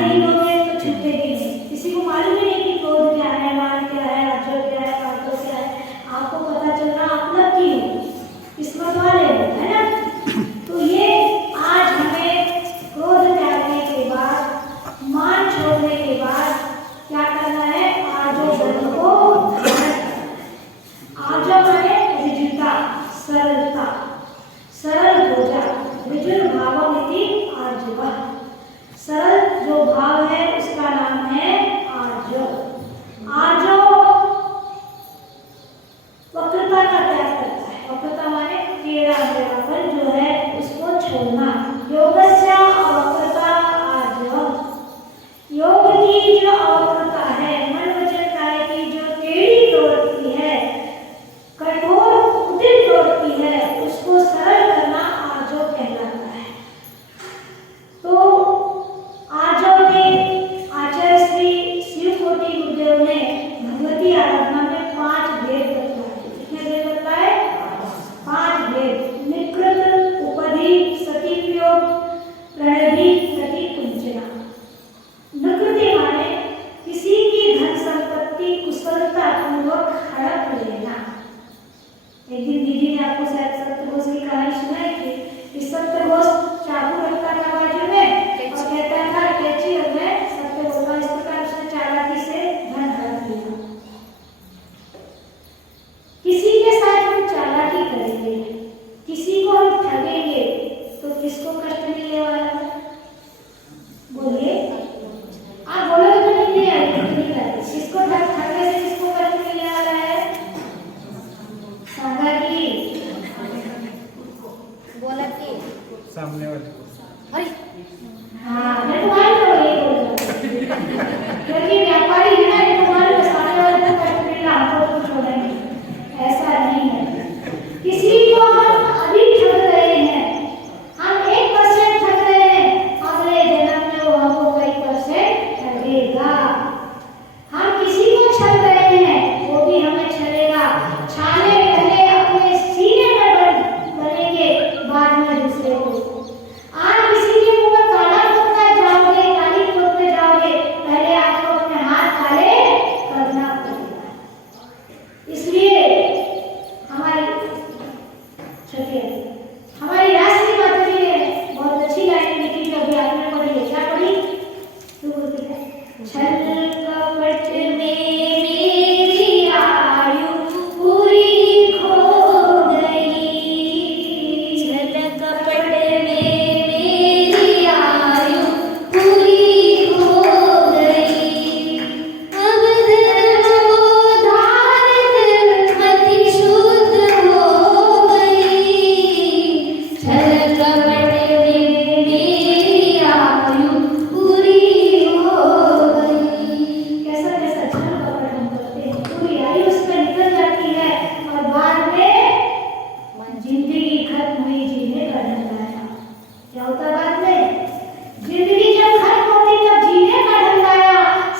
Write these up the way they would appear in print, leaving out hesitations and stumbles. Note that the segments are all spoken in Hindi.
नहीं दोगे तो छूटेगी नहीं। किसी को मालूम ही नहीं कि क्रोध क्या है, मान क्या है, आजो क्या है, काटो क्या है। आपको पता चल रहा आप लकी हो, किस्मत वाले हो, है ना। तो ये आज हमें क्रोध त्यागने के बाद, मान छोड़ने के बाद क्या करना है, आजो बल को आजो माने विजुता, सरलता, सरल हो जा। विजुर भावमिति आर्जव, सरल जो भाव है उसका नाम है आर्जव। आर्जव वक्रता का त्याग करता है। वक्रता माने टेढ़ा मेढ़ापन जो है उसको छोड़ना। योगस्य अवक्रता आर्जव, योग की जो अवक्रता है, मन वचन काया की जो टेढ़ी प्रवृत्ति है, कठोर कुटिल प्रवृत्ति है, उसको सरल करना आर्जव कहलाता है। तो आर्जव ने आचार्य श्री शिवकोटि गुरुदेव ने भगवती आराधना में 5 भेद बतलाए। कितने भेद बतलाए? 5 भेद। निकृत, उपधि, सती प्रयोग, प्रणधि, सती कुंचना। निकृति माने किसी की धन संपत्ति कुशलता पूर्वक हड़प लेना। एक दिन दीदी ने आपको शायद सत्यघोष की कहानी सुनाई थी कि सत्यघोष चाकू रखता था बाजू में और कहता था कैची, और मैं सत्यघोष का इस प्रकार उसने चालाकी से धन हड़प लिया। किसी के साथ हम चालाकी करेंगे, किसी को हम ठगेंगे तो किसको कष्ट मिलने वाला है? बोलिए, आप बोलोगे तो नहीं आएगा। किसको ठगने से किसको कष्ट मिलने वाला है? सांगा की बोला कि सामने वाले को। अरे हाँ, मैं तो मालूम है ये बोल रहा क्योंकि व्यापारी है ना, ये तो मालूम है सामने वाले को कष्ट मिला, हमको कुछ होना नहीं। ऐसा नहीं है। किसी को हम अभी ठग रहे हैं, हम 1% ठग रहे हैं, अगले जन्म में वो हमको कई % ठगेगा। हम किसी को छल रहे हैं, वो भी हमें छलेगा। छाले पहले अपने सीने में बनेंगे, बाद में दूसरे को। आज किसी के मुंह में काला पोतने जाओगे, काली पोतने जाओगे, पहले आपको अपने हाथ काले करना पड़ेगा। इसलिए हमारी हमारी राष्ट्रीय माता जी ने बहुत अच्छी लाइन लिखी जो अभी आपने पढ़ी है। क्या पढ़ी? तो बोलती है, छल कपट में मेरी आयु पूरी खो गई, छल कपट में मेरी आयु पूरी खो गई, अब धर्म को धारित मति शुद्ध हो गई, छल कपट में मेरी आयु पूरी हो गई। कैसा कैसा छल कपट हम करते हैं, पूरी आयु उसमें निकल जाती है और बाद में जिंदगी खत्म हुई, जीने का ढंग आया। क्या होता बाद में? जिंदगी जब खत्म होती तब जीने का ढंग आया।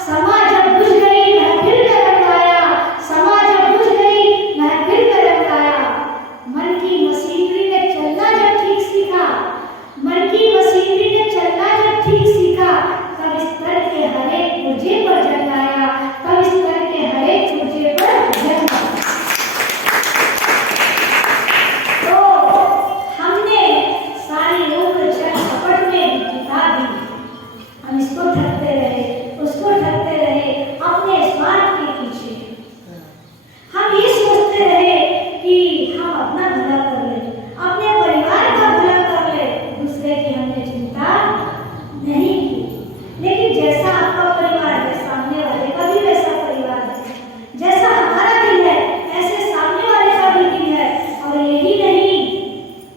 समा जब बुझ गई महफिल का रंग आया, समा जब बुझ गई महफिल का रंग आया। मन की मशीनरी ने चलना जब ठीक सीखा, मन की मशीनरी ने चलना जब ठीक सीखा, तब इस तर के हर एक पुर्जे पर जंग आया, तब इस तर के हर एक पुर्जे पर जंग आया। तो हमने सारी उम्र छल कपट में बिता दी। हम इसको ठगते रहे, उसको ठगते रहे, अपने स्वार्थ के पीछे। हम ये सोचते रहे कि हम अपना भला कर ले, अपने परिवार का भला कर ले, दूसरे की हमने चिंता नहीं की। लेकिन जैसा आपका परिवार है, सामने वाले का भी वैसा परिवार है। जैसा हमारा दिल है, ऐसे सामने वाले का भी दिल है। और यही नहीं,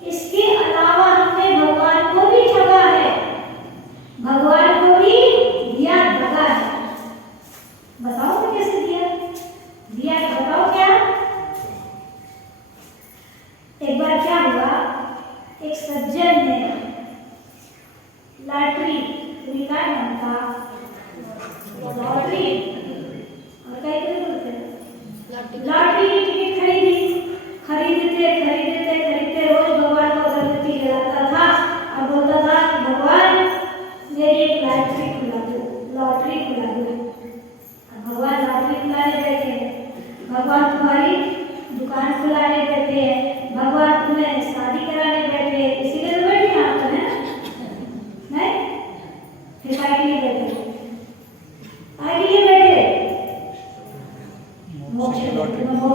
इसके अलावा हमने भगवान को भी ठगा है, भगवान को भी दिया दगा है। बताओ तो कैसे दिया? दिया बताओ क्या? एक बार क्या हुआ, एक सज्जन ने लॉटरी, क्या नाम था? लॉटरी, और क्या बोलते हैं, लॉटरी की टिकट खरीदी। खरीदते रोज भगवान को अगरबत्ती जलाता था और बोलता था, भगवान मेरी एक लॉटरी खुला दो। खुला दो। भगवान लॉटरी खुलाने बैठे हैं, भगवान तुम्हारी दुकान खुलाने बैठे हैं, भगवान तुम्हें शादी कराने बैठे हैं, इसीलिए तो बैठे हैं आप, है नहीं? फिर काय के लिए बैठे? काय के लिए बैठे? मोक्ष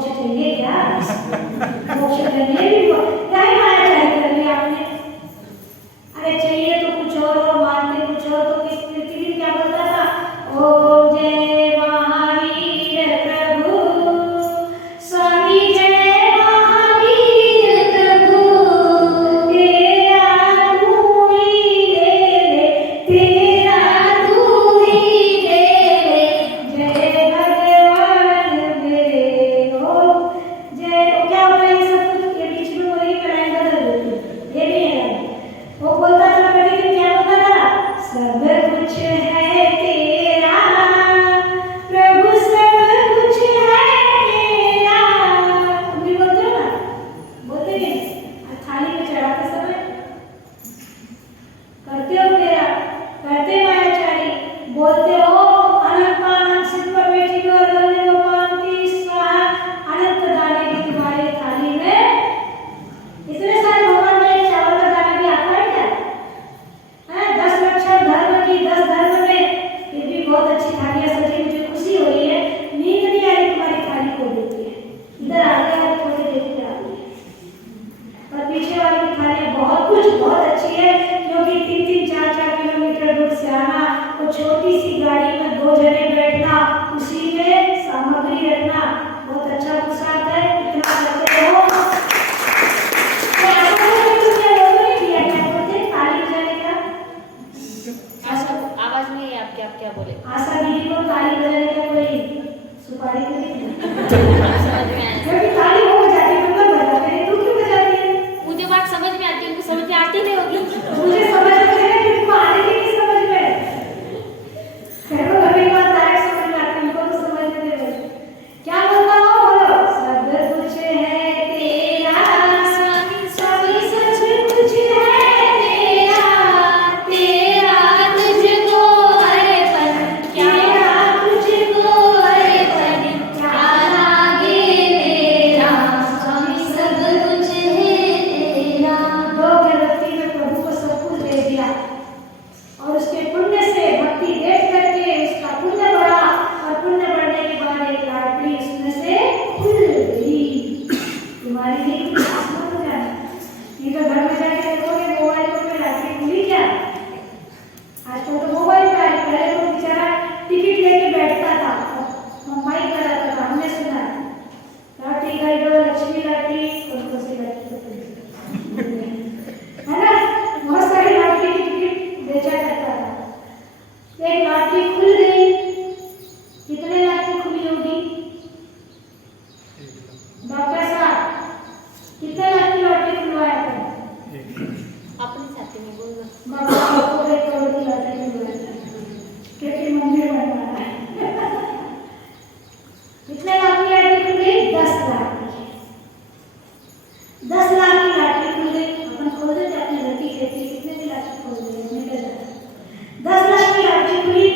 चाहिए क्या? मोक्ष करने भी क्या ही माया चाहिए कर लिया आपने? अरे चाहिए तो कुछ और मानते कुछ और। तो किस पृथ्वी क्या बोलता था? ओम जय महावीर प्रभु, स्वामी जय महावीर प्रभु, तेरा तू ही ले, तेरा तू ही ले, जय भगवान मेरे हो। जय क्या बोला ये सब कुछ? ये बीच में वही कढ़ाई बदल देती, ये नहीं है। वो बोलता था कभी भी, क्या बोलता था? सब कुछ है तेरा प्रभु, सब कुछ है तेरा। तुम भी बोलते हो ना? बोलते नहीं? थाली में चढ़ाते समय करते हो तेरा, करते मायाचारी, बोलते हो अनंत सिद्ध पर बैठी हो पांति स्वाहा, अनंत दाने भी तुम्हारी थाली में। इतने सारे भगवान में चावल का दाना भी आता है क्या? 10 लक्षण धर्म की 10 धर्म में फिर भी बहुत अच्छी थालियां सजी, मुझे खुशी हो रही है। नींद नहीं आ रही तुम्हारी थाली को देख के। इधर आ गया थोड़ी देर के आ गई, और पीछे वाली की थालियां बहुत अच्छी है, क्योंकि 3-3, 4-4 किलोमीटर दूर से आना, वो छोटी सी गाड़ी में 2 जने बैठना, उसी में सामग्री रखना, बहुत अच्छा पुरुषार्थ है। इतना करते हो। आवाज नहीं है आपकी, आप क्या बोले? आशा दीदी को ताली बजाने का कोई सुपारी तो नहीं? समझ में आया। क्योंकि ताली वो बजाती है, तुम लोग बजाते हैं, तू क्यों बजाती है? मुझे बात समझ में आती है, उनको समझ में आती नहीं होगी। मुझे समझ में है कि तुमको आती नहीं समझ में। देखो अगली बात डायरेक्ट समझ में आती है, उनको तो समझ में नहीं आती। क्या बोलता हो? बोलो सब कुछ है तेरा स्वामी, स्वामी सब कुछ है तेरा, तेरा तुझको अर्पण, क्या तुझको अर्पण, क्या लागे तेरा स्वामी, सब कुछ है तेरा। दो के भक्ति में प्रभु को सब कुछ दे दिया, और उसके पुण्य से भक्ति देख करके उसका पुण्य बढ़ा, और पुण्य बढ़ने के बाद एक लॉटरी उसमें से खुल गई। तुम्हारी नहीं खुली, आप मत जाना, नहीं तो घर में जाके देखोगे मोबाइल में लॉटरी खुली क्या? आजकल तो मोबाइल पे आ रही, पहले तो बेचारा टिकट लेके बैठता था, माइक कराता था, हमने सुना लॉटरी का जो लक्ष्मी लॉटरी, कौन सी लॉटरी है ना, बहुत सारी लॉटरी की टिकट बेचा करता था। एक लॉटरी खुल गई, कितने लाख की खुली होगी? डॉक्टर साहब कितने लाख की लॉटरी खुलवाया था? अपने साथ में बोलना। बाबा को 1 करोड़ की लॉटरी खुलवाई, क्योंकि मंदिर बनवाना है। कितने लाख की लॉटरी खुल गई? 10 लाख की। 10 लाख की लॉटरी खुल गई। अपन खोल देते अपनी लड़की खेती, कितने की लॉटरी खोल देते, निकल जाता। 10 लाख की लॉटरी खुली।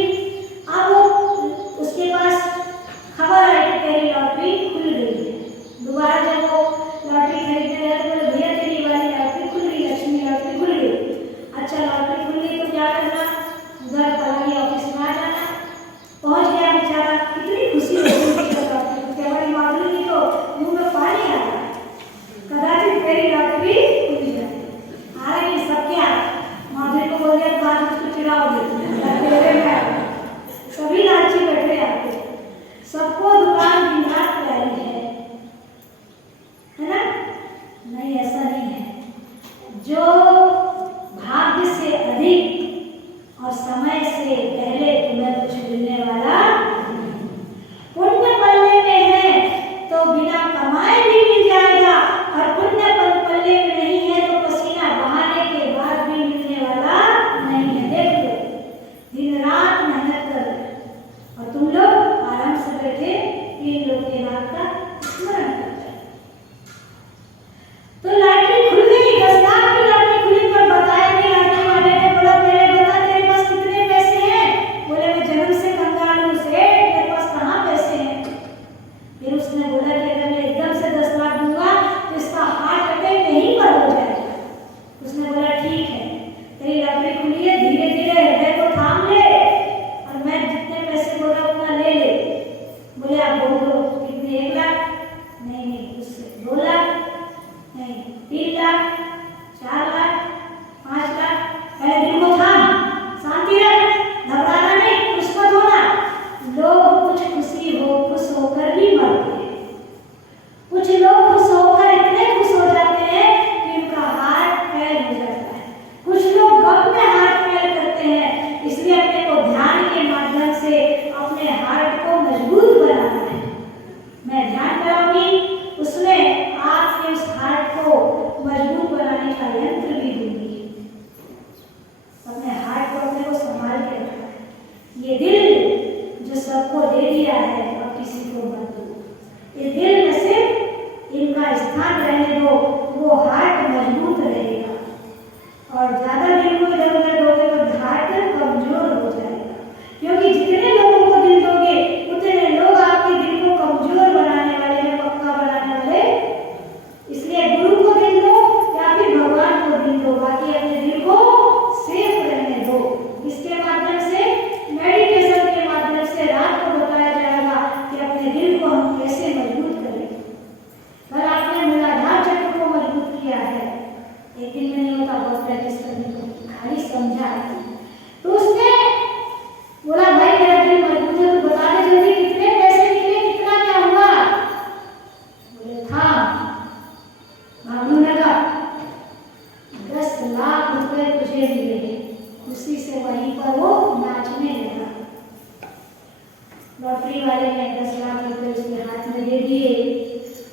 वाले ने 10 लाख रुपए उसके हाथ में दे दिए।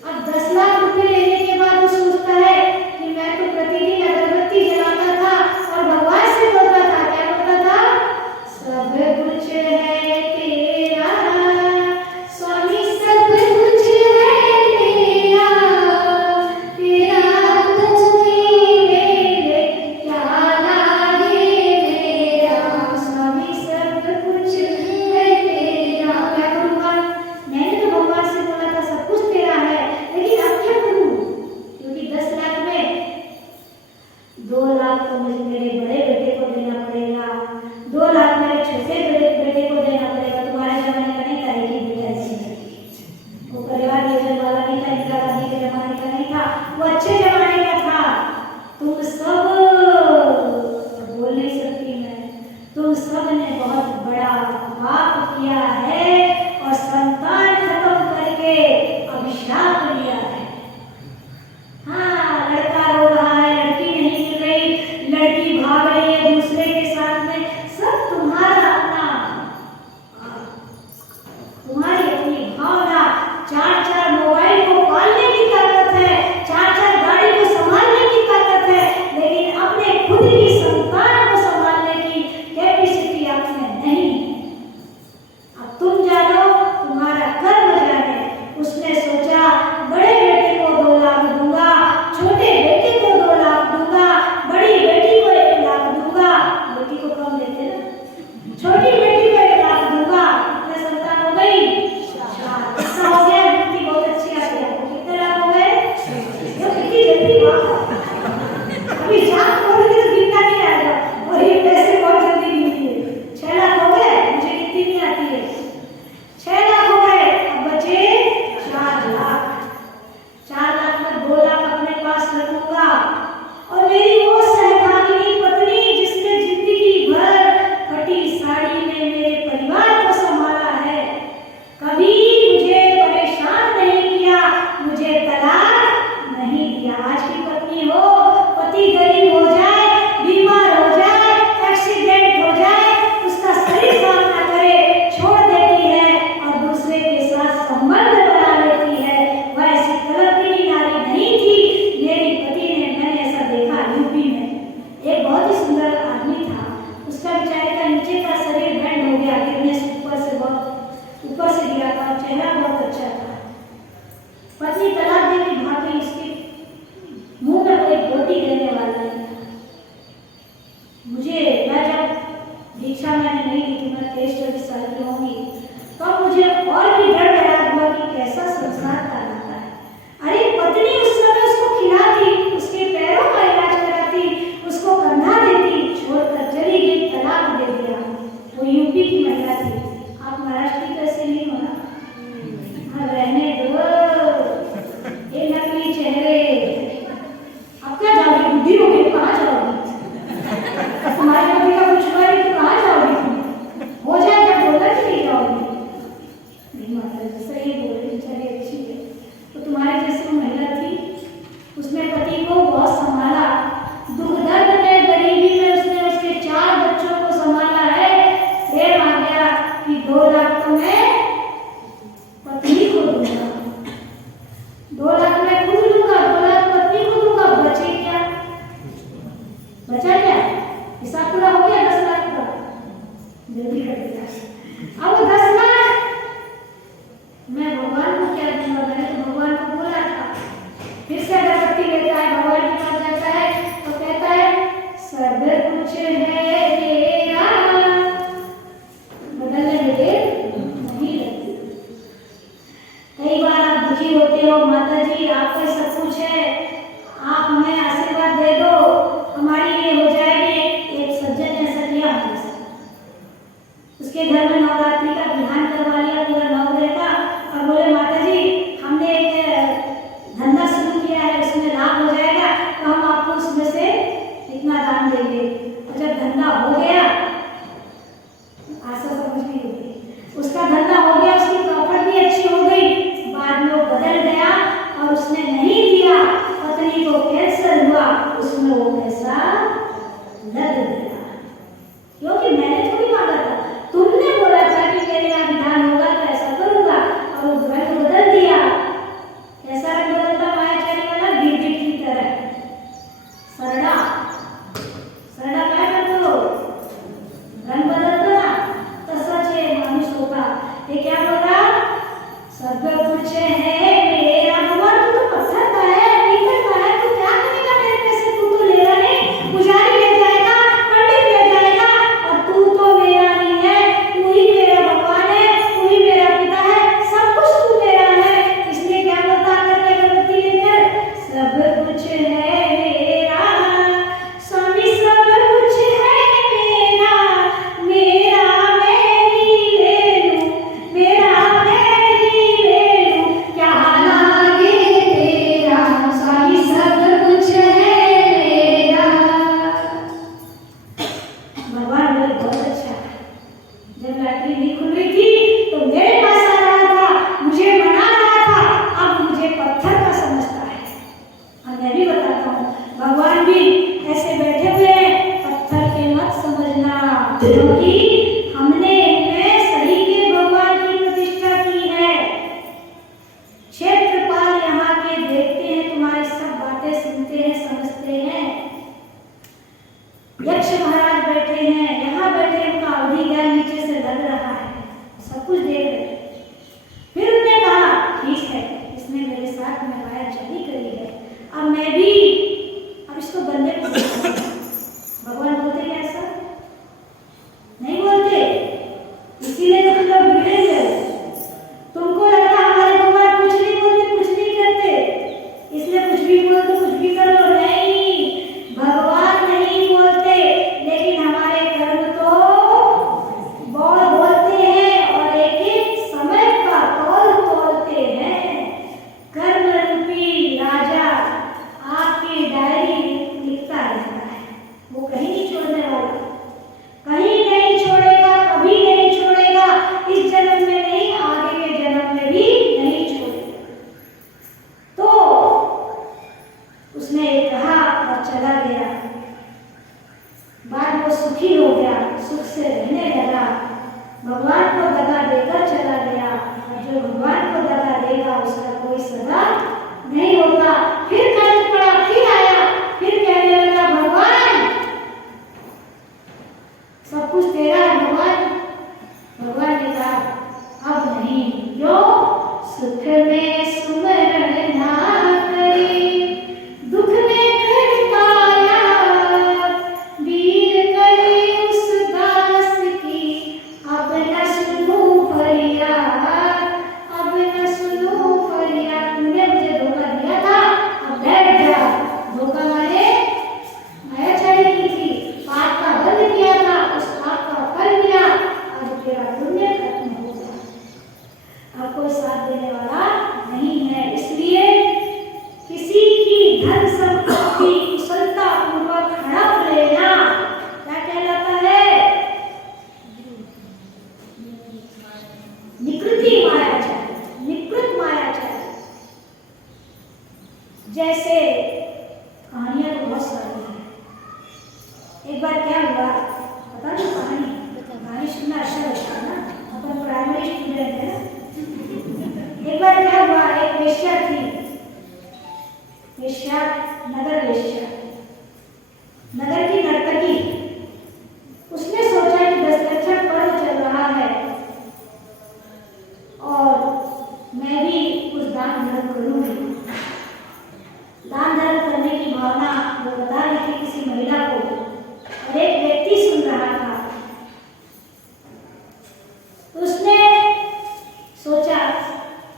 अब 10 लाख रुपए लेने के बाद वो सोचता है कि मैं तो प्रतिदिन अगरबत्ती जलाता था और भगवान से बोलता था, क्या बोलता था? सब कुछ है तेरा स्वामी, सब कुछ है तेरा, तेरा कोई मेरे क्या लागे मेरा, स्वामी सब कुछ है तेरा। क्या करूँगा? मैंने तो भगवान से बोला था सब कुछ तेरा है, लेकिन अब क्या करूँ? क्योंकि 10 लाख में 2 लाख तो मुझे मेरे बड़े बेटे को देना पड़ेगा, 2 लाख मेरे छोटे बेटे को देना पड़ेगा। तुम्हारे जमाने का नहीं था एक ही बेटा, ऐसे वो परिवार योजना वाला नहीं था, इंदिरा गांधी के जमाने का नहीं था, वो अच्छे जमाने का था। तुम सब, बोल नहीं सकती मैं, तुम सब ने बहुत बड़ा पाप किया है और संतान खत्म करके अभिशाप लिया है। हाँ, लड़का रो रहा है, लड़की नहीं मिल रही, लड़की भाग रही है दूसरे के साथ में, सब तुम्हारा अपना, तुम्हारी अपनी भावना। 4-4 मोबाइल को पालने की ताकत है, 4-4 गाड़ी को संभालने की ताकत है, लेकिन अपने खुद की संतान को संभालने की कैपेसिटी आप में नहीं। अब तुम जानो, तुम्हारा कर्म जाने। उसने सोचा बड़े बेटे को 2 लाख दूंगा, छोटे बेटे को 2 लाख दूंगा, बड़ी बेटी को 1 लाख दूंगा, बेटी को कम देते ना, छोटी बेटी को 1 लाख दूंगा। कितने संतान हो गई? 4। कितना हो गया? बेटी बहुत अच्छी आ गई। आपको कितने लाख हो गए? ये कितनी जल्दी बात है, अभी 4 करोड़ तो गिनना नहीं आएगा और ये पैसे बहुत जल्दी गिनती है। 6 लाख हो गए, मुझे कितनी नहीं आती है, 6 लाख हो गए, अब बचे 4 लाख। 4 लाख में 2 लाख अपने पास रखूंगा और मेरी वो सहभागिनी पत्नी जिसने जिंदगी भर फटी साड़ी में मेरे परिवार को संभाला है, कभी मुझे परेशान नहीं किया, मुझे तलाक नहीं दिया। आज की पत्नी हो, पति गरीब हो जाए, बीमार हो जाए, एक्सीडेंट हो जाए, उसका शरीर काम ना करे, छोड़ देती है और दूसरे के साथ संबंध बना लेती है। वह ऐसी कलंकिनी नारी नहीं थी मेरी पति ने। मैंने ऐसा देखा यूपी में, एक बहुत ही सुंदर आदमी था, उसका बेचारे का नीचे का शरीर बैंड हो गया, गिरने से ऊपर से बहुत ऊपर से गिरा था, चेहरा बहुत अच्छा था। पत्नी तलाक देके भाग गई, उसके मुंह में कोई रोटी देने वाला नहीं था। मुझे, मैं जब दीक्षा मैंने नहीं ली थी, मैं 23-24 साल की होंगी, तो मुझे और भी डर लगा हुआ कि कैसा संसार का नाता है। अरे पत्नी उस समय उसको खिलाती, उसके पैरों का इलाज कराती, उसको कंधा देती, छोड़कर चली गई, तलाक दे दिया। वो यूपी की महिला थी। आप महाराष्ट्र की कैसे नहीं होना, हाँ रहने दो, ये नकली चेहरे। अब क्या जाओगी, बुद्धि हो गई, कहाँ जाओगी? तुम्हारे कभी का कुछ हुआ नहीं तो कहाँ जाओगी तुम? हो जाए क्या बोला कि नहीं जाओगी? नहीं माता जी सही बोल रही, बेचारी अच्छी है। तो तुम्हारे जैसी महिला थी, उसने पति को बहुत संभाला, दुख दर्द में, गरीबी में उसने उसके 4 बच्चों को संभाला है। प्रेम आ गया कि 2 लाख तो मैं पत्नी को दूंगा, 2 लाख मैं खुद लूंगा, 2 लाख पत्नी को दूंगा, बचे क्या? बचा क्या? हिसाब पूरा हो गया 10 लाख का, जल्दी कर दिया। अब 10 लाख मैं भगवान को क्या दूंगा? मैंने तो भगवान को बोला था। फिर से अगरबत्ती लेता है, भगवान के पास जाता है तो कहता है सब कुछ है तेरा, बदलने में देर नहीं लगती। कई बार आप दुखी होते हो, माता जी आपका सब कुछ है, आप हमें आशीर्वाद दे दो, हमारी ये हो जाएगी। एक सज्जन ने ऐसा किया हमारे साथ, उसके घर में नवरात्रि का विधान करवा लिया पूरा 9 दिन का, और बोले माता जी हमने एक धंधा शुरू किया है, उसमें लाभ हो जाएगा तो हम आपको उसमें से इतना दान देंगे। और जब धंधा हो गया, आशा समझ नहीं होगी, उसका धंधा हो गया, उसकी प्रॉफिट भी अच्छी हो गई, बाद में वो बदल गया और उसने नहीं दिया, पत्नी को कैंसर हुआ, उसमें वो पैसा लग गया। क्योंकि मैंने थोड़ी मांगा था, तुमने बोला था कि मेरे यहाँ विधान होगा तो ऐसा करूंगा।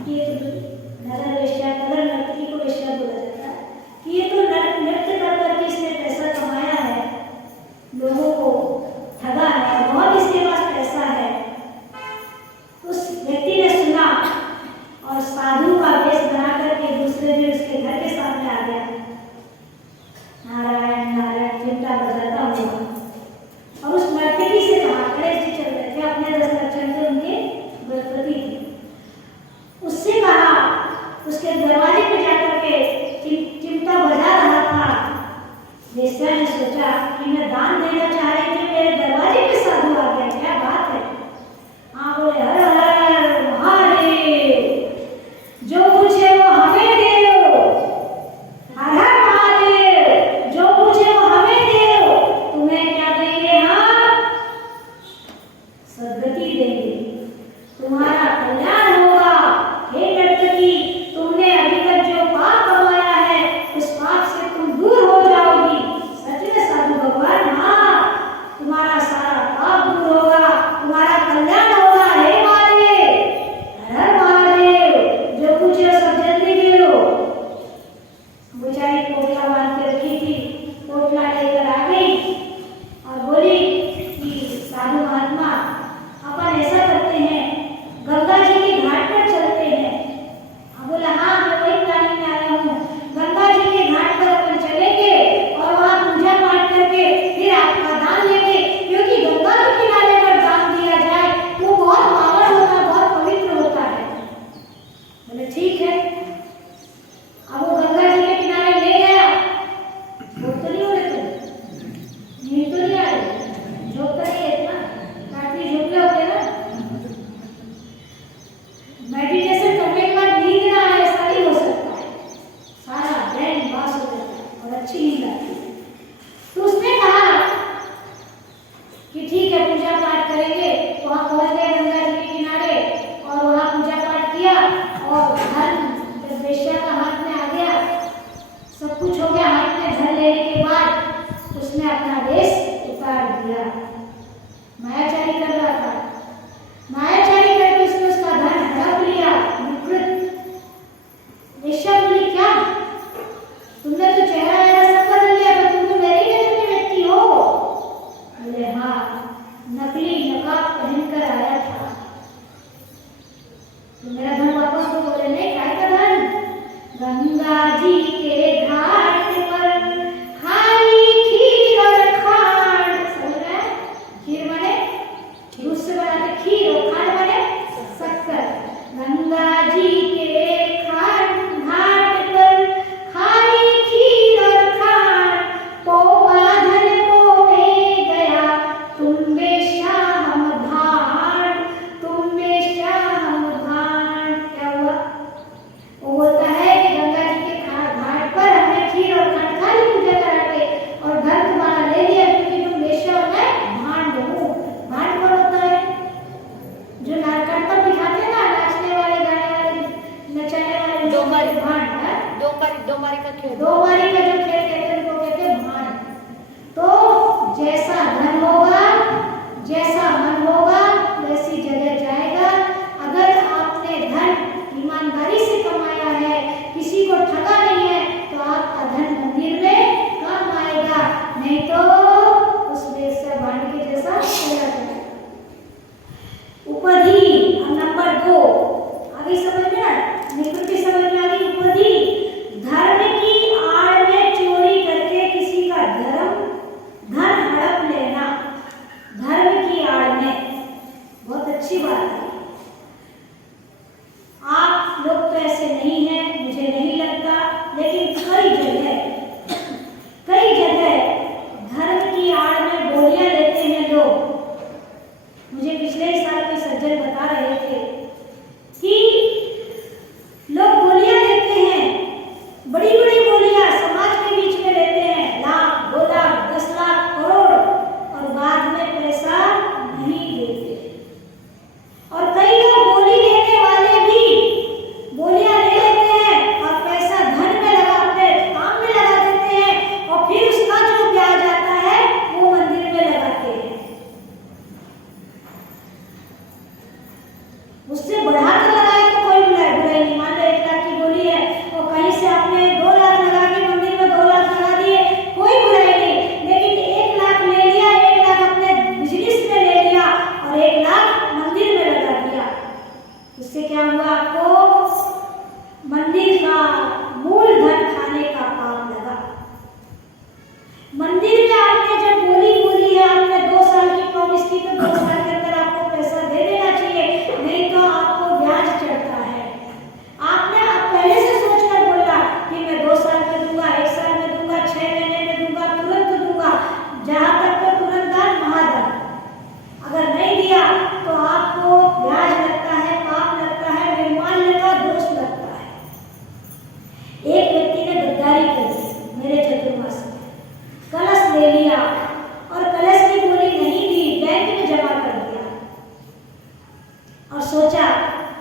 कि ये तो नगर वेश्या, नगर नर्तकी को वेश्या बोला जाता है, कि ये तो नृत्य कर करके इसने पैसा कमाया है, लोगों को ठगा है, बहुत इसके पास पैसा है। उस व्यक्ति ने सुना और साधु का वेश बना करके दूसरे दिन उसके घर के सामने आ गया। नारायण नारायण चिमटा बजाता हुआ, और उस नर्तकी से कहा, गणेश जी चल रहे थे अपने 10 लक्षण से, उनके बृहस्पति थे, उससे कहा, उसके दरवाजे पे जाकर के चिमटा बजा रहा था। वेश्या ने सोचा कि मैं दान देना चाह रही थी, मेरे दरवाजे पे साधु आ गया, क्या बात है। हाँ बोले, हर हर महादेव, जो पूछे वो हमें दे, हर हर महादेव, जो पूछे वो हमें दे, तुम्हें क्या देंगे हम? सद्गति देंगे, तुम्हारा कल्याण होगा। हे नर्तकी, तुमने अभी तक जो पाप कमाया है उस पाप से तुम दूर हो जाओगी। सच में साधु भगवान, हाँ, तुम्हारा सारा पाप दूर होगा, तुम्हारा कल्याण होगा। हे महादेव, हर महादेव, जो पूछे वो सब जल्दी दे लो। बेचारी पोटला बांध के रखी थी, पोटला लेकर आ गई और बोली कि साधु महात्मा, अपन ऐसा करते हैं, गंगा जी के घाट पर चलते हैं। बोला, हाँ मैं वही प्लानिंग में आया हूँ, गंगा जी के घाट पर अपन चलेंगे और वहाँ पूजा पाठ करके फिर आपका दान लेंगे, क्योंकि गंगा के किनारे पर दान दिया जाए वो बहुत पावन होता, बहुत पवित्र होता है। बोले ठीक है। अब वो गंगा जी के किनारे ले गया। झोंक तो नहीं हो रहे थे, नींद तो नहीं आ रही, झोंक तो नहीं है इतना, रात्रि झोंकले होते ना, मेडिटेशन करने के बाद नींद ना आए, ऐसा नहीं हो सकता है, सारा ब्रेन पास हो जाता है और अच्छी नींद आती है। तो उसने कहा कि ठीक है, पूजा पाठ करेंगे। वहाँ पहुँच गए गंगा जी के किनारे और वहाँ पूजा पाठ किया, और धन जब वेश्या का हाथ में आ गया, सब कुछ हो गया, हाथ में धन लेने के बाद उसने अपना वेश उतार दिया। मायाचारी कर रहा था, मायाचारी करके उसने उसका धन हड़प लिया, विकृत। वेश्या बोली, क्या तुमने तो चेहरा मेरा सब बदल लिया, तो तुम तो मेरे ही नजर में व्यक्ति हो। बोले, हाँ, नकली नकाब पहनकर आया था, तो मेरा धन वापस दो। बोले, नहीं, काय का धन? गंगा जी के घाट पर खाई खीर और खांड। समझ रहे हैं? खीर माने दूध से बनाते खीर, और खांड माने शक्कर। गंगा जी के घाट पर खाई खीर और खांड, पोगा धन पोवे गया, तुम बेशा हम भांड, तुम बेशा हम भांड। क्या हुआ? वो बोलता है कि गंगा जी के घाट पर हमने खीर और खांड खा ली पूजा करा के, और धन तुम्हारा ले लिया, क्योंकि तुम वेश्या हो गए, भांड हो। भांड कौन होता है? जो नाटक दिखाते हैं ना, नाचने वाले, गाने वाले, नचाने वाले, डोंबारी। भांड है। डोंबारी का खेल, डोंबारी का जो खेल कहते हैं उनको कहते हैं भांड। तो जैसा धन होगा, जैसा मन होगा, वैसी जगह जाएगा। अगर आपने धन ईमानदारी से कमाया है, किसी को ठगा नहीं है, तो आपका धन मंदिर में काम आएगा, नहीं तो उस वेश्या भांड के जैसा चला जाएगा। उपधि नंबर 2 आगे समझ में आया, निकृति समझ में आ गई। उपधि, धर्म की आड़ में चोरी करके किसी का धन हड़प लेना। धर्म की आड़ में, बहुत अच्छी बात है। आप लोग तो ऐसे नहीं हैं, मुझे नहीं लगता, लेकिन कई जगह धर्म की आड़ में गोलियां लेते हैं लोग। मुझे पिछले ही साल कोई सज्जन बता रहे थे कि लोग गोलियां लेते हैं, बड़ी बड़ी गोलियां समाज के बीच में लेते हैं, लाख, 2 लाख, 10 लाख, करोड़, और बाद में पैसा नहीं देते। और कई लोग गोली लेने वाले भी गोलियां ले लेते हैं और पैसा धन में लगा, अपने काम में लगा देते हैं, और फिर उसका जो ब्याज आता है वो मंदिर में लगाते हैं। उससे बढ़ाकर लगाए तो कोई बुराई नहीं उससे क्या हुआ आपको? मंदिर का मूलधन खाने का काम लगा। मंदिर में आपने जब बोली है, आपने 2 साल की प्रॉमिस की, तो 2 साल के अंदर आपको पैसा दे देना चाहिए, नहीं तो आपको ब्याज चढ़ता है। आपने पहले से सोचकर बोला कि मैं 2 साल में दूंगा, 1 साल में दूंगा, 6 महीने में दूंगा, तुरंत दूंगा, जहां तक तो तुरंत दान महादान। अगर नहीं दिया तो आपको ब्याज लगता है, पाप लगता है, बेईमानी का दोष लगता है। एक व्यक्ति ने गद्दारी कर दी मेरे चतुर्मास में, कलश ले लिया और कलश की बोली नहीं दी, बैंक में जमा कर दिया और सोचा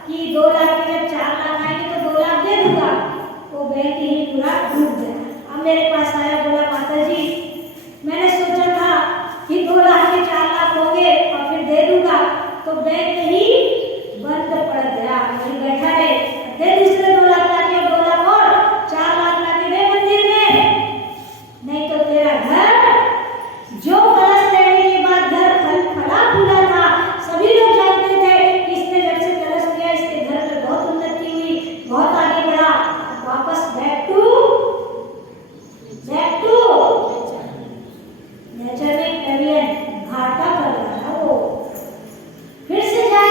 कि 2 लाख के जब 4 लाख आएंगे तो 2 लाख दे दूंगा। वो बैंक ही पूरा डूब गया। अब मेरे पास आया, बोला माता जी मैंने सोचा था कि 2 लाख के 4 लाख होंगे और फिर दे दूंगा, तो बैंक ही बंद पड़ गया, वहीं बैठा है। दे दूसरे 2 लाख लाके, 2 लाख और 4 लाख लाके दे मंदिर में, नहीं तो तेरा घर, जो कलश लेने के बाद घर फला फूला था, सभी लोग जानते थे कि इसने जब से कलश लिया इसके घर में बहुत उन्नति हुई, बहुत आगे बढ़ा, वापस बैक टू नेचर में पेविलियन, घाटा कर रहा था वो। फिर से जाए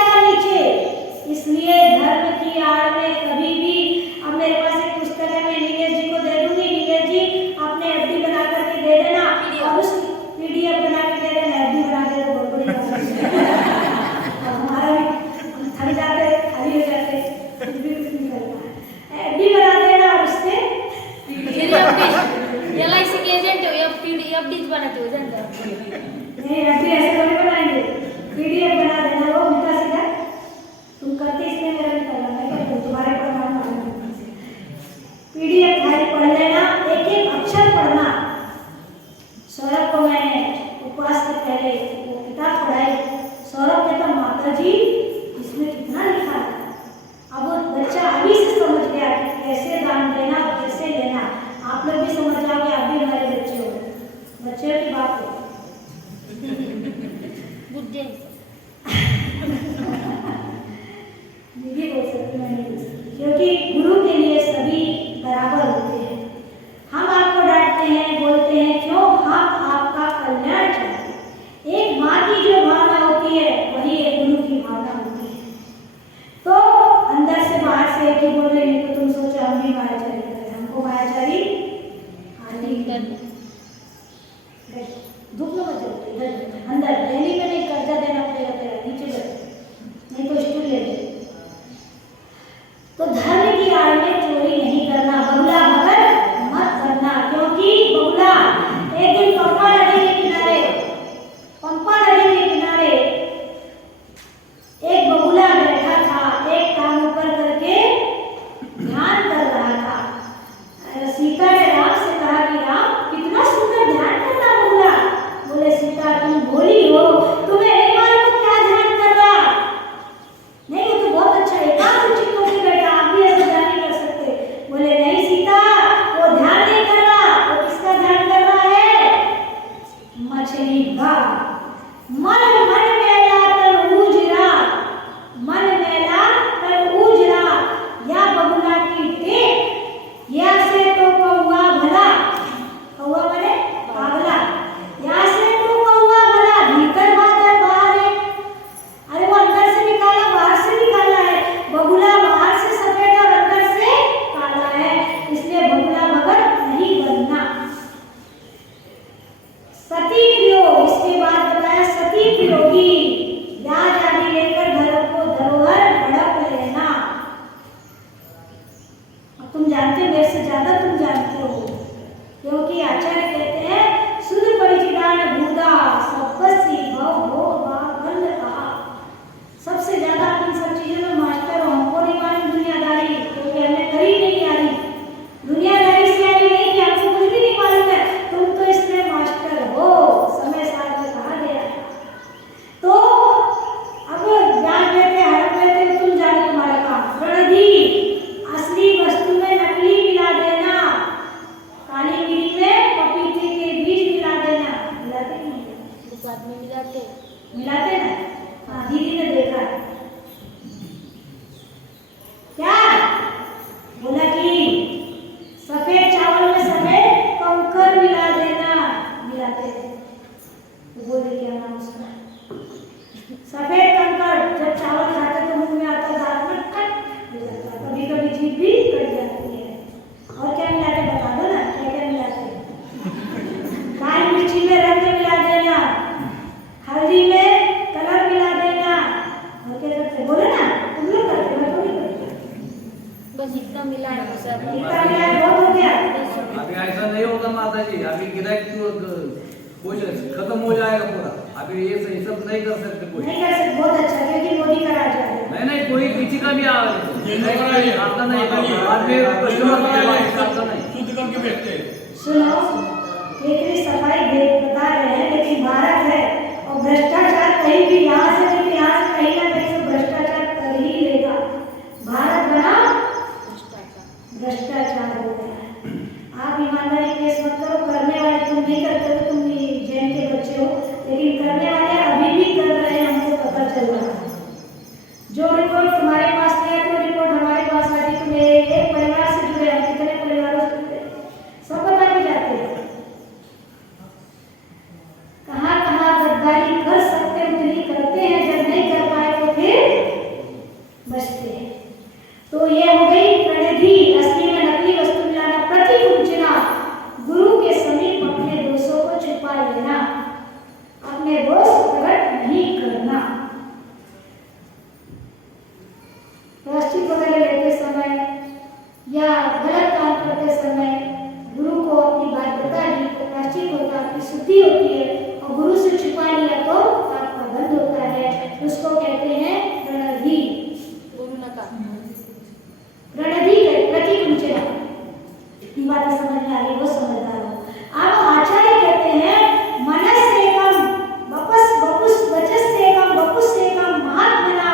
एग्जैक्ट कुछ खत्म हो जाएगा पूरा। अभी ये सब नहीं कर सकते कोई। नहीं कर सकते, बहुत अच्छा, क्योंकि मोदी का राज है। नहीं कोई किसी का भी आता नहीं, आता नहीं, शुद्ध करके बेचते हैं। सुनो, इतनी सफाई बता रहे हैं, लेकिन भारत है और भ्रष्टाचार कहीं भी यहाँ से नहीं, यहाँ से कहीं ना कहीं से भ्रष्टाचार कर ही लेगा। भारत बना भ्रष्टाचार हो गया है। आप ईमानदारी केस मत करो, करने वाले तुम नहीं करते हो, तुम जैन के बच्चे हो, लेकिन करने वाले अभी भी कर रहे हैं, हमको पता चल रहा है। जो रिपोर्ट तुम्हारे पास नहीं है, तो रिपोर्ट हमारे पास आती, तुम एक परिवार से जुड़े हैं, कितने परिवारों से जुड़े हैं, सब पता भी जाते हैं। कहाँ कहाँ गद्दारी कर सकते हैं उतनी करते हैं, जब नहीं कर पाए तो फिर बचते हैं। तो ये हो गई प्रणिधि, असली में नकली वस्तु मिलाना, प्रतिकुंचना, गुरु के समीप अपने दोषों को छुपा लेना, अपने दोष प्रकट नहीं करना। प्रायश्चित वगैरह लेते समय या गलत काम करते समय गुरु को अपनी बात बता दी तो प्रायश्चित होता, आपकी शुद्धि होती है, और गुरु से छुपा लिया तो आपका बंद होता है। उसको कहते हैं प्रणधि। प्रणधि प्रतिकुंचना। इतनी बातें समझ में आ रही, वो समझदार हो। अब आचार्य कहते हैं मनस्सेकम वचस्सेकम वपुस्सेकम महात्मना,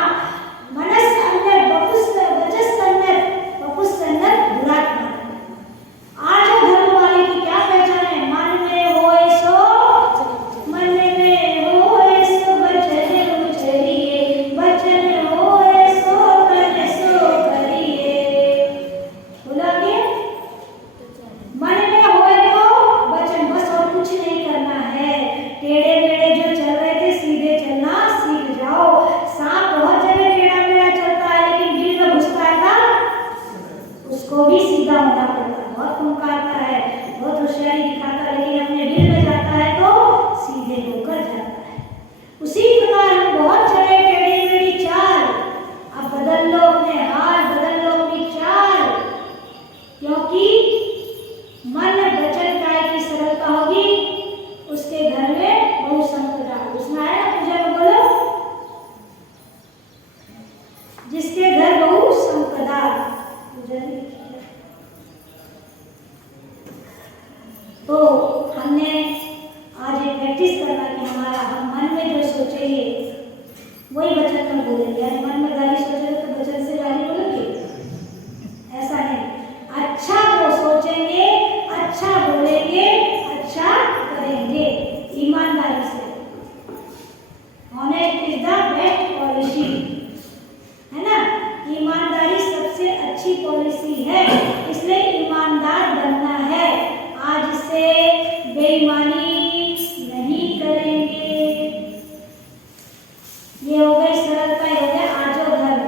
मनस अन्यत् वचस् अन्यत् वपुस् अन्यत् दुरात्मा। आज धर्म वाले की क्या पहचान है? मन में होए सो वचन उचरिए, वचन होए सो कर्म सो करिए। बोला क्या? मन में होए तो वचन, बस और कुछ नहीं करना है। टेढ़े मेढ़े जो चल रहे थे, सीधे चलना सीख जाओ। सांप बहुत जगह टेढ़ा मेढ़ा चलता है, लेकिन दिल में घुसता है ना, उसको भी सीधा होना पड़ता है। बहुत फुंकारता है, बहुत होशियारी दिखाता है, लेकिन अपने दिल में जाता है तो सीधे होकर जाता है। उसी प्रकार हम बहुत चले टेढ़ी मेढ़ी चाल, अब बदल लो अपने हाथ, बदल लो अपनी चाल, क्योंकि मन वचन काय की सरलता होगी, उसके घर में बहु संपदा। उसमें आया ना पूजा में, बोलो, जिसके घर बहु संपदा। तो हमने आज ये प्रैक्टिस करना कि हमारा हम मन में जो सोचेंगे वही वचन में बोलेंगे। यानी मन में गाली सोचेंगे तो वचन से गाली बोलेंगे, ऐसा नहीं। अच्छा वो सोचेंगे, अच्छा बोलेंगे, अच्छा करेंगे, ईमानदारी से। Honest is the best policy, है ना? ईमानदारी सबसे अच्छी पॉलिसी है, इसलिए ईमानदार बनना है। आज से बेईमानी नहीं करेंगे। ये हो गई सरलता, हो गया आजो धर्म।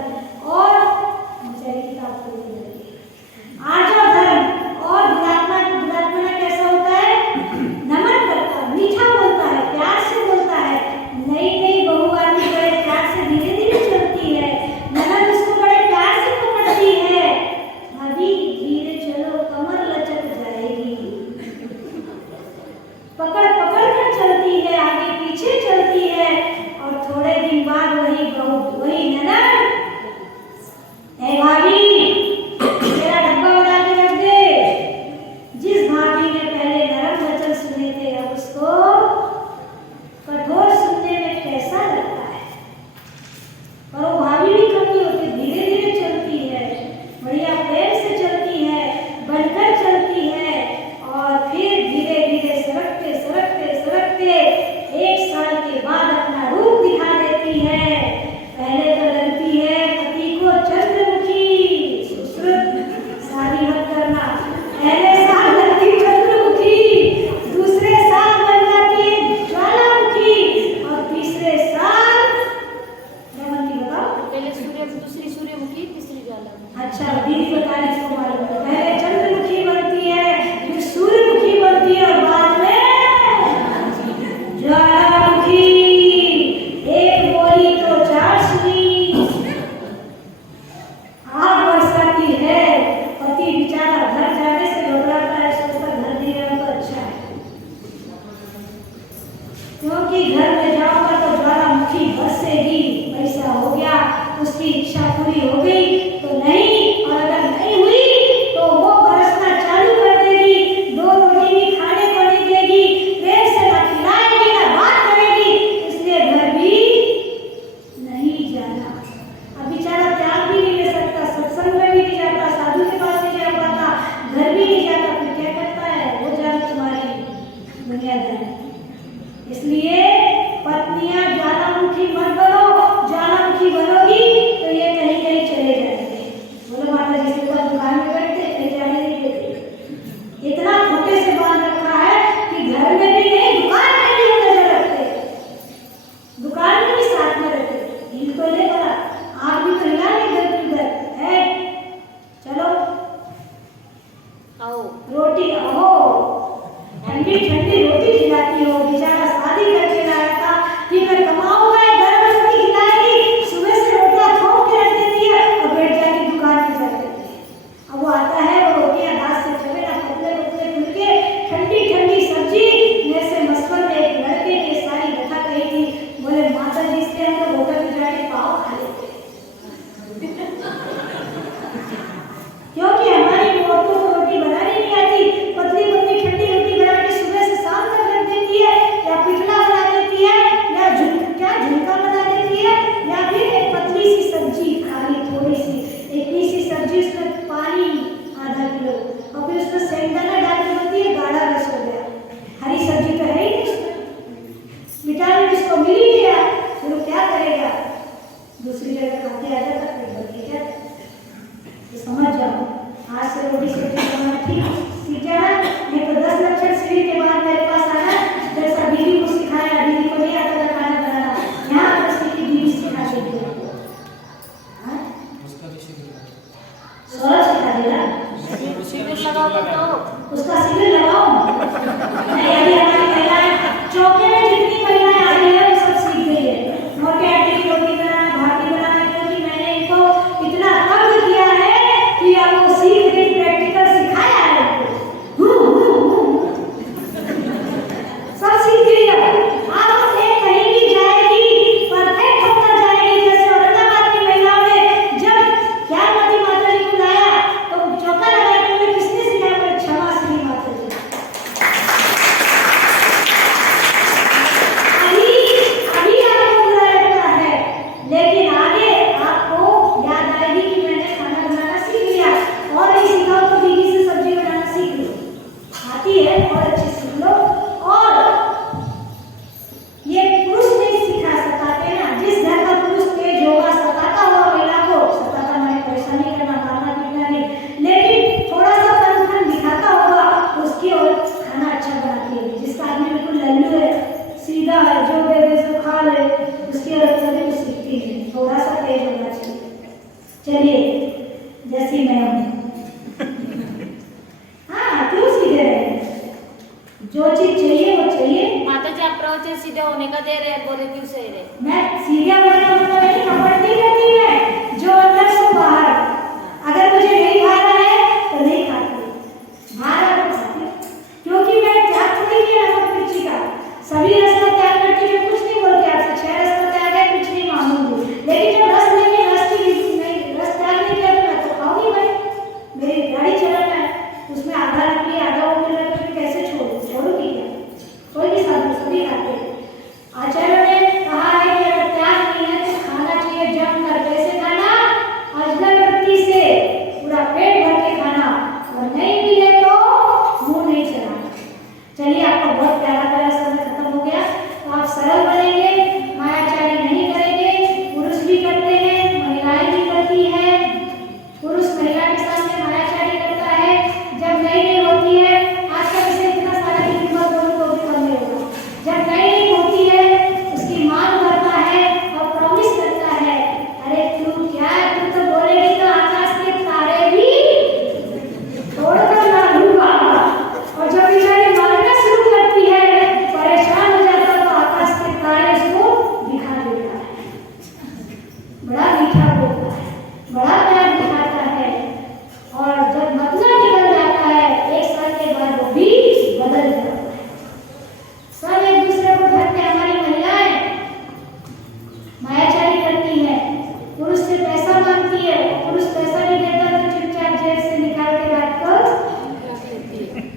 होगा तो उसका शिविर लगाओ। नहीं, अभी हमारी महिलाएं चौके में जितनी महिलाएं आ रही है वो सब सीख गई है मोटे आटे की रोटी बनाना, भाटी बनाना, क्योंकि मैंने इनको इतना तंग किया है कि आपको सीख गई, प्रैक्टिकल सिखाया है सब सीख गई है। आप से कहीं भी जाएगी परफेक्ट होकर जाएगी। जैसे औरंगाबाद की महिलाओं ने जब ज्ञानवती माता जी को लाया तो चौका लगाने के लिए किसने सिखाया? पर क्षमा श्री माता जी। अभी आपको बुरा लगता है, लेकिन आगे आपको याद आएगी कि मैंने खाना बनाना सीख लिया। और नहीं सीखा तो दीदी से सब्जी बनाना सीख लो, आती है और अच्छी सीख लो। और ये पुरुष नहीं सिखा सताते ना, जिस घर का पुरुष तेज होगा, सताता हुआ महिला को, सताता मैंने परेशानी करना, मारना पीटना नहीं, लेकिन थोड़ा सा तनखन दिखाता होगा, उसकी और खाना अच्छा बनाती है। जिसका आदमी बिल्कुल लल्लू है, सीधा है, जो दे दे सो खा ले, उसकी औरत कभी कुछ सीखती नहीं, थोड़ा सा तेज होना चाहिए। चलिए, जैसी मैं हूँ। हाँ, क्यों सीधे रहे? जो चीज चाहिए वो चाहिए। माता जी आप प्रवचन सीधे होने का दे रहे हैं, बोले क्यों सही रहे? मैं सीधे होने का मतलब है कि कपट नहीं करती है, जो अंदर सो बाहर। अगर मुझे नहीं खाना है तो नहीं खाती, बाहर आकर खाती, क्योंकि मैं त्याग थोड़ी किया नमक मिर्ची का। सभी रास्ता त्याग करती हूँ, कुछ नहीं बोलती आपसे, 6 रास्ता त्याग है, कुछ नहीं मांगूंगी। लेकिन जब रस लेके रस की नहीं, रस त्याग नहीं किया तो मैं तो खाऊंगी भाई। मेरी गाड़ी चलाना है, उसमें आधा निकली आधा वो मिल रहा है, तो मैं कैसे छोड़ूंगी क्या? कोई भी साधु सभी खाते हैं। आचार्यों ने कहा है कि अगर त्याग नहीं है तो खाना चाहिए जम कर। कैसे खाना? अजगरबत्ती से पूरा पेट भर के खाना, और नहीं मिले तो मुंह नहीं चलाना। चलिए, आपका बहुत प्यारा प्यारा समय खत्म हो गया, तो आप सरल बनेंगे, मायाचारी नहीं करेंगे। पुरुष भी करते हैं, महिलाएं भी करती है। पुरुष महिला के सामने मायाचारी करता है, जब नहीं होती है। आज का विषय इतना सारा की कीमत बोलूं तो भी कम नहीं होगा। जब नहीं होती है उसकी मांग करता है और प्रॉमिस करता है, अरे तू क्या, तू तो बोलेगी तो आकाश के तारे भी तोड़कर ला लूंगा। और जब बेचारी मांगना शुरू करती है, परेशान हो जाता है, तो आकाश के तारे उसको दिखा देता है। बड़ा मीठा बोलता है, बड़ा प्यार दिखाता है, और जब मतलब निकल जाता है, 1 साल के बाद वो भी बदल जाता है। सब एक दूसरे को ढकते। हमारी महिलाएं मायाचारी करती हैं, पुरुष से पैसा मांगती है, पुरुष पैसा नहीं देता तो चुपचाप जेब से निकाल के रात को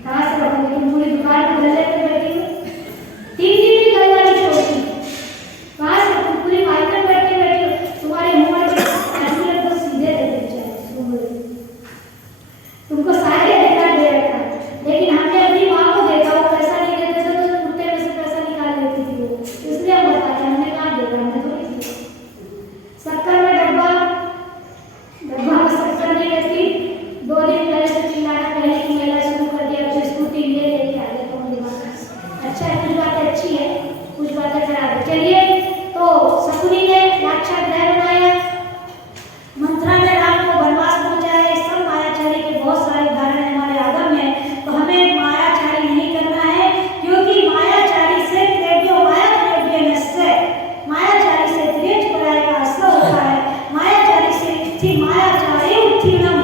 कहाँ से रखोगे? तुम पूरी दुकान पे गले पे बैठी हो, 3 दिन भी गला नहीं छोड़ती, कहाँ से? तुम पूरी मार्केट बैठ के बैठी हो, तुम्हारे मुंह में तो सीधे रहते चाहिए, तुमको सारे अधिकार दे रखा है। लेकिन हमने अपनी माँ को देखा, वो पैसा नहीं देते थे तो कुत्ते में से पैसा निकाल लेती थी वो, इसलिए हम बताते हैं, हमने कहा देखा, हमने थोड़ी किया। शक्कर में डब्बा में शक्कर नहीं रहती, 2 दिन पहले से चिल्लाना, पहले की महिला शुरू कर दिया, अपनी स्कूटी ले लेके आ गए। तो दिमाग अच्छा है, कुछ बातें अच्छी है, कुछ बातें खराब है। चलिए, तो शकुनी ने राक्षस ग्रह बनाया, मंथरा ने राम को वनवास पहुंचाया। इस सब मायाचारी के बहुत सारे उदाहरण हमारे आगम में। तो हमें मायाचारी नहीं करना है, क्योंकि मायाचारी से त्रेव्यो माया त्रेव्यनस्य, मायाचारी से त्रेज पराय का असर होता है। मायाचारी से इत्थि मायाचारी उत्थीर्णम